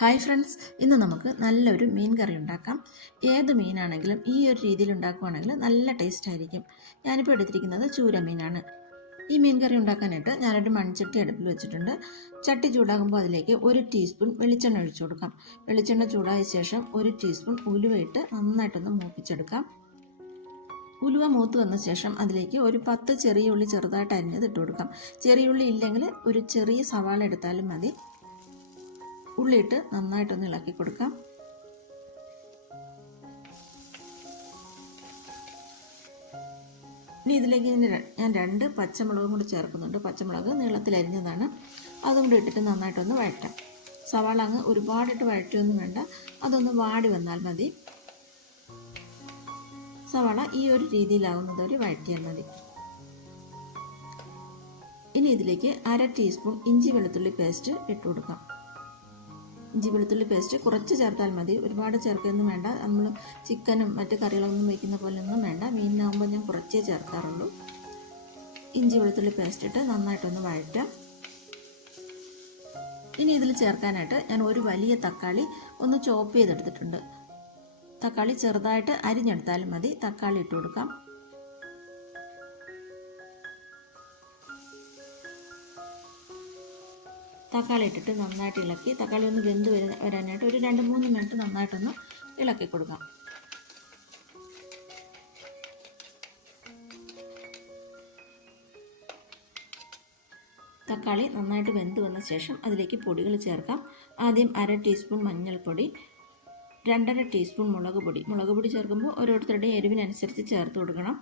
Hi friends ഇന്ന് നമുക്ക് നല്ലൊരു മീൻ കറി ഉണ്ടാക്കാം. ഏത് മീനാണെങ്കിലും ഈ ഒരു രീതിയിൽ ഉണ്ടാക്കുവാണെങ്കിൽ നല്ല ടേസ്റ്റ് ആയിരിക്കും. ഞാനിപ്പോൾ എടുത്തിരിക്കുന്നത് ചൂര മീനാണ്. ഈ മീൻ കറി ഉണ്ടാക്കാനായിട്ട് ഞാനൊരു മൺചട്ടി അടുപ്പിൽ വെച്ചിട്ടുണ്ട്. ചട്ടി ചൂടാകുമ്പോൾ അതിലേക്ക് ഒരു ടീസ്പൂൺ വെളിച്ചെണ്ണ ഒഴിച്ചു കൊടുക്കാം. വെളിച്ചെണ്ണ ചൂടായ ശേഷം ഒരു ടീസ്പൂൺ ഉലുവയിട്ട് നന്നായിട്ടൊന്ന് മൂപ്പിച്ചെടുക്കാം. ഉലുവ മൂത്ത് വന്ന ശേഷം അതിലേക്ക് ഒരു പത്ത് ചെറിയ ഉള്ളി ചെറുതായിട്ട് അരിഞ്ഞത് ഇട്ട് കൊടുക്കാം. ചെറിയ ഉള്ളി ഇല്ലെങ്കിൽ ഒരു ചെറിയ സവാള എടുത്താലും മതി. ഉള്ളിയിട്ട് നന്നായിട്ടൊന്ന് ഇളക്കി കൊടുക്കാം. ഇനി ഇതിലേക്ക് ഞാൻ രണ്ട് പച്ചമുളകും കൂടി ചേർക്കുന്നുണ്ട്. പച്ചമുളക് നീളത്തിൽ അരിഞ്ഞതാണ്. അതും കൂടി ഇട്ടിട്ട് നന്നായിട്ടൊന്ന് വഴറ്റാം. സവാള അങ്ങ് ഒരുപാടിട്ട് വഴറ്റിയൊന്നും വേണ്ട. അതൊന്ന് വാടി വന്നാൽ മതി. സവാള ഈ ഒരു രീതിയിലാവുന്നത് വരെ വഴറ്റിയാൽ മതി. ഇനി ഇതിലേക്ക് അര ടീസ്പൂൺ ഇഞ്ചി വെളുത്തുള്ളി പേസ്റ്റ് ഇട്ട് കൊടുക്കാം. ഇഞ്ചി വെളുത്തുള്ളി പേസ്റ്റ് കുറച്ച് ചേർത്താൽ മതി. ഒരുപാട് ചേർക്കൊന്നും വേണ്ട. നമ്മൾ ചിക്കനും മറ്റ് കറികളൊന്നും വയ്ക്കുന്ന പോലെയൊന്നും വേണ്ട. മീനിനാകുമ്പോൾ ഞാൻ കുറച്ചേ ചേർക്കാറുള്ളൂ. ഇഞ്ചി വെളുത്തുള്ളി പേസ്റ്റ് ഇട്ട് നന്നായിട്ടൊന്ന് വഴറ്റാം. ഇനി ഇതിൽ ചേർക്കാനായിട്ട് ഞാൻ ഒരു വലിയ തക്കാളി ഒന്ന് ചോപ്പ് ചെയ്തെടുത്തിട്ടുണ്ട്. തക്കാളി ചെറുതായിട്ട് അരിഞ്ഞെടുത്താലും മതി. തക്കാളി ഇട്ട് കൊടുക്കാം. തക്കാളി ഇട്ടിട്ട് നന്നായിട്ട് ഇളക്കി തക്കാളി ഒന്ന് വെന്ത് വരുന്ന വരാനായിട്ട് ഒരു രണ്ട് മൂന്ന് മിനിറ്റ് നന്നായിട്ടൊന്ന് ഇളക്കി കൊടുക്കാം. തക്കാളി നന്നായിട്ട് വെന്ത് വന്ന ശേഷം അതിലേക്ക് പൊടികൾ ചേർക്കാം. ആദ്യം അര ടീസ്പൂൺ മഞ്ഞൾപ്പൊടി രണ്ടര ടീസ്പൂൺ മുളക് പൊടി. മുളക് പൊടി ചേർക്കുമ്പോൾ ഓരോരുത്തരുടെയും എരിവിനനുസരിച്ച് ചേർത്ത് കൊടുക്കണം.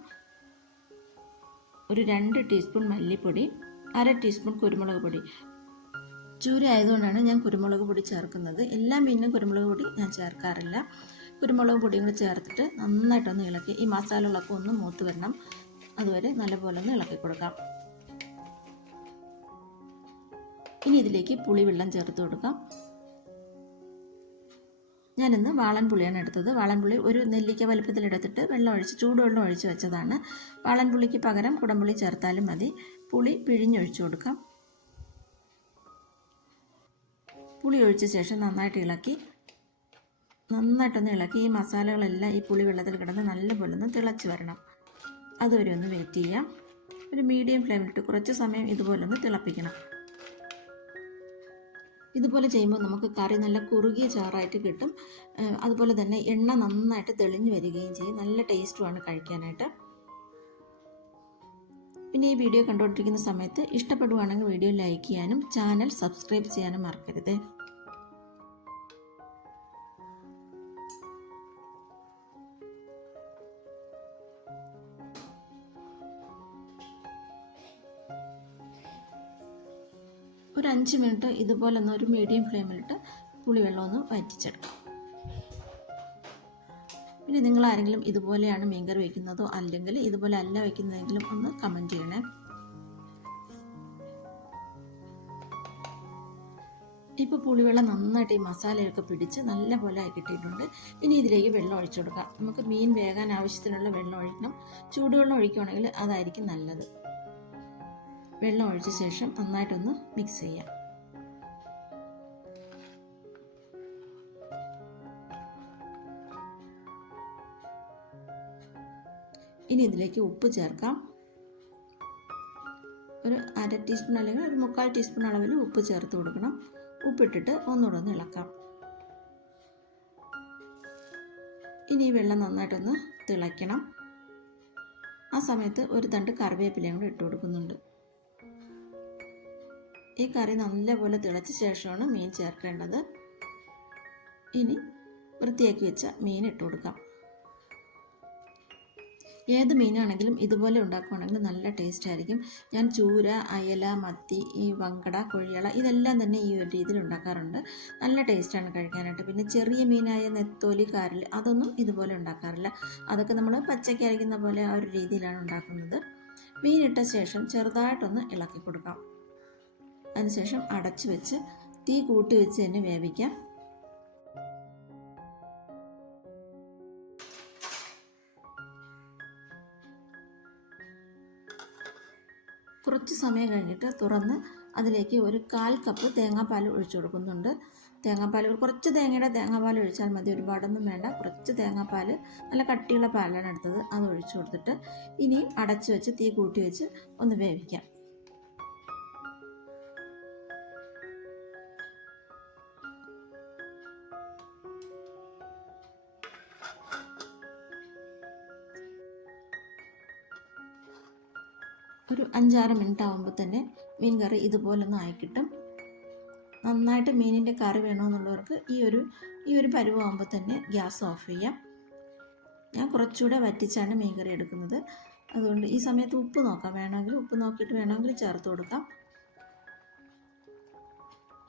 ഒരു രണ്ട് ടീസ്പൂൺ മല്ലിപ്പൊടി അര ടീസ്പൂൺ കുരുമുളക് പൊടി. ചൂര ആയതുകൊണ്ടാണ് ഞാൻ കുരുമുളക് പൊടി ചേർക്കുന്നത്. എല്ലാ മീനിനും കുരുമുളക് പൊടി ഞാൻ ചേർക്കാറില്ല. കുരുമുളക് പൊടിയും കൂടി ചേർത്തിട്ട് നന്നായിട്ടൊന്ന് ഇളക്കി ഈ മസാലകളൊക്കെ ഒന്ന് മൂത്ത് വരണം. അതുവരെ നല്ലപോലെ ഒന്ന് ഇളക്കി കൊടുക്കാം. ഇനി ഇതിലേക്ക് പുളിവെള്ളം ചേർത്ത് കൊടുക്കാം. ഞാനിന്ന് വാളൻപുളിയാണ് എടുത്തത്. വാളൻപുളി ഒരു നെല്ലിക്ക വലുപ്പത്തിലെടുത്തിട്ട് വെള്ളം ഒഴിച്ച് ചൂടുവെള്ളം ഒഴിച്ച് വെച്ചതാണ്. വാളൻപുളിക്ക് പകരം കുടംപുളി ചേർത്താലും മതി. പുളി പിഴിഞ്ഞൊഴിച്ചു കൊടുക്കാം. പുളി ഒഴിച്ച ശേഷം നന്നായിട്ട് ഇളക്കി നന്നായിട്ടൊന്ന് ഇളക്കി ഈ മസാലകളെല്ലാം ഈ പുളി വെള്ളത്തിൽ കിടന്ന് നല്ലപോലെ ഒന്ന് തിളച്ച് വരണം. അതുവരെ ഒന്ന് വെയിറ്റ് ചെയ്യാം. ഒരു മീഡിയം ഫ്ലെയിമിലിട്ട് കുറച്ച് സമയം ഇതുപോലെ ഒന്ന് തിളപ്പിക്കണം. ഇതുപോലെ ചെയ്യുമ്പോൾ നമുക്ക് കറി നല്ല കുറുകിയ ചാറായിട്ട് കിട്ടും. അതുപോലെ തന്നെ എണ്ണ നന്നായിട്ട് തെളിഞ്ഞു വരികയും ചെയ്യും. നല്ല ടേസ്റ്റുമാണ് കഴിക്കാനായിട്ട്. പിന്നെ ഈ വീഡിയോ കണ്ടുകൊണ്ടിരിക്കുന്ന സമയത്ത് ഇഷ്ടപ്പെടുവാണെങ്കിൽ വീഡിയോ ലൈക്ക് ചെയ്യാനും ചാനൽ സബ്സ്ക്രൈബ് ചെയ്യാനും മറക്കരുത്. ഒരു അഞ്ച് മിനിറ്റ് ഇതുപോലെ ഒന്ന് ഒരു മീഡിയം ഫ്ലെയിമിലിട്ട് പുളിവെള്ളം ഒന്ന് വറ്റിച്ചെടുക്കാം. ഇനി നിങ്ങൾ ആരെങ്കിലും ഇതുപോലെയാണ് മീൻകറി വയ്ക്കുന്നതോ അല്ലെങ്കിൽ ഇതുപോലെ അല്ല വയ്ക്കുന്നതെങ്കിലും ഒന്ന് കമന്റ് ചെയ്യണേ. ഇപ്പോൾ പുളിവെള്ളം നന്നായിട്ട് ഈ മസാലയൊക്കെ പിടിച്ച് നല്ല പോലെ കിട്ടിയിട്ടുണ്ട്. ഇനി ഇതിലേക്ക് വെള്ളം ഒഴിച്ചു കൊടുക്കാം. നമുക്ക് മീൻ വേകാൻ ആവശ്യത്തിനുള്ള വെള്ളം ഒഴിക്കണം. ചൂടുവെള്ളം ഒഴിക്കുകയാണെങ്കിൽ അതായിരിക്കും നല്ലത്. വെള്ളം ഒഴിച്ച ശേഷം നന്നായിട്ടൊന്ന് മിക്സ് ചെയ്യാം. ഇനി ഇതിലേക്ക് ഉപ്പ് ചേർക്കാം. ഒരു അര ടീസ്പൂൺ അല്ലെങ്കിൽ ഒരു മുക്കാൽ ടീസ്പൂൺ അളവിൽ ഉപ്പ് ചേർത്ത് കൊടുക്കണം. ഉപ്പിട്ടിട്ട് ഒന്നുകൂടെ ഒന്ന് ഇളക്കാം. ഇനി വെള്ളം നന്നായിട്ടൊന്ന് തിളയ്ക്കണം. ആ സമയത്ത് ഒരു തണ്ട് കറിവേപ്പിലയും കൂടെ ഇട്ട് കൊടുക്കുന്നുണ്ട്. ഈ കറി നല്ലപോലെ തിളച്ച ശേഷമാണ് മീൻ ചേർക്കേണ്ടത്. ഇനി വൃത്തിയാക്കി വെച്ച മീൻ ഇട്ട് കൊടുക്കാം. ഏത് മീനാണെങ്കിലും ഇതുപോലെ ഉണ്ടാക്കുകയാണെങ്കിൽ നല്ല ടേസ്റ്റ് ആയിരിക്കും ഞാൻ ചൂര അയല മത്തി ഈ വങ്കട കൊഴിയള ഇതെല്ലാം തന്നെ ഈ ഒരു രീതിയിൽ ഉണ്ടാക്കാറുണ്ട്. നല്ല ടേസ്റ്റാണ് കഴിക്കാനായിട്ട്. പിന്നെ ചെറിയ മീനായ നെത്തോലി കാരൽ അതൊന്നും ഇതുപോലെ ഉണ്ടാക്കാറില്ല. അതൊക്കെ നമ്മൾ പച്ചയ്ക്ക് അരയ്ക്കുന്ന പോലെ ആ ഒരു രീതിയിലാണ് ഉണ്ടാക്കുന്നത്. മീനിട്ട ശേഷം ചെറുതായിട്ടൊന്ന് ഇളക്കി കൊടുക്കാം. അതിനുശേഷം അടച്ചു വെച്ച് തീ കൂട്ടി വെച്ച് തന്നെ വേവിക്കാം. കുറച്ച് സമയം കഴിഞ്ഞിട്ട് തുറന്ന് അതിലേക്ക് ഒരു കാൽ കപ്പ് തേങ്ങാപ്പാൽ ഒഴിച്ചു കൊടുക്കുന്നുണ്ട്. തേങ്ങാപ്പാൽ കുറച്ച് തേങ്ങയുടെ തേങ്ങാപ്പാൽ ഒഴിച്ചാൽ മതി. ഒരുപാടൊന്നും വേണ്ട. കുറച്ച് തേങ്ങാപ്പാൽ നല്ല കട്ടിയുള്ള പാലാണ് എടുത്തത്. അത് ഒഴിച്ചു കൊടുത്തിട്ട് ഇനിയും അടച്ചു വെച്ച് തീ കൂട്ടി വെച്ച് ഒന്ന് വേവിക്കാം. ഒരു അഞ്ചാറ് മിനിറ്റ് ആകുമ്പോൾ തന്നെ മീൻ കറി ഇതുപോലൊന്ന് ആയിക്കിട്ടും നന്നായിട്ട് മീനിന്റെ കറി വേണമെന്നുള്ളവർക്ക് ഈ ഒരു ഈ ഒരു പരുവാകുമ്പോൾ തന്നെ ഗ്യാസ് ഓഫ് ചെയ്യാം. ഞാൻ കുറച്ചുകൂടെ വറ്റിച്ചാണ് മീൻ കറി എടുക്കുന്നത്. അതുകൊണ്ട് ഈ സമയത്ത് ഉപ്പ് നോക്കാം. വേണമെങ്കിൽ ഉപ്പ് നോക്കിയിട്ട് വേണമെങ്കിൽ ചേർത്ത് കൊടുക്കാം.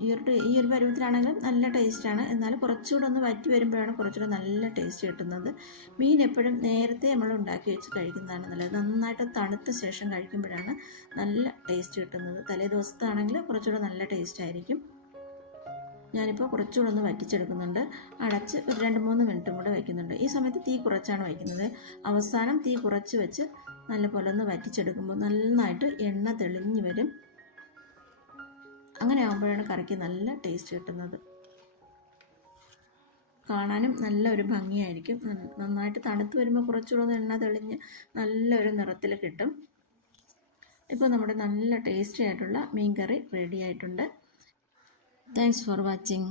ഈ ഒരു ഈ ഒരു പരുവത്തിലാണെങ്കിൽ നല്ല ടേസ്റ്റാണ്. എന്നാൽ കുറച്ചുകൂടെ ഒന്ന് വറ്റി വരുമ്പോഴാണ് കുറച്ചുകൂടെ നല്ല ടേസ്റ്റ് കിട്ടുന്നത്. മീൻ എപ്പോഴും നേരത്തെ നമ്മൾ ഉണ്ടാക്കി വെച്ച് കഴിക്കുന്നതാണ് നല്ലത്. നന്നായിട്ട് തണുത്ത ശേഷം കഴിക്കുമ്പോഴാണ് നല്ല ടേസ്റ്റ് കിട്ടുന്നത്. തലേ ദിവസത്താണെങ്കിൽ കുറച്ചുകൂടെ നല്ല ടേസ്റ്റ് ആയിരിക്കും. ഞാനിപ്പോൾ കുറച്ചുകൂടെ ഒന്ന് വറ്റിച്ചെടുക്കുന്നുണ്ട്. അടച്ച് ഒരു രണ്ട് മൂന്ന് മിനിറ്റും കൂടെ വയ്ക്കുന്നുണ്ട്. ഈ സമയത്ത് തീ കുറച്ചാണ് വയ്ക്കുന്നത്. അവസാനം തീ കുറച്ച് വെച്ച് നല്ലപോലെ ഒന്ന് വറ്റിച്ചെടുക്കുമ്പോൾ നന്നായിട്ട് എണ്ണ തെളിഞ്ഞ് വരും. അങ്ങനെ ആകുമ്പോഴാണ് കറിക്ക് നല്ല ടേസ്റ്റ് കിട്ടുന്നത്. കാണാനും നല്ല ഒരു ഭംഗിയായിരിക്കും നന്നായിട്ട് തണുത്ത് വരുമ്പോൾ കുറച്ചുകൂടെ എണ്ണ തെളിഞ്ഞ് നല്ലൊരു നിറത്തിൽ കിട്ടും. ഇപ്പോൾ നമ്മുടെ നല്ല ടേസ്റ്റി ആയിട്ടുള്ള മീൻ കറി റെഡി ആയിട്ടുണ്ട്. Thanks for watching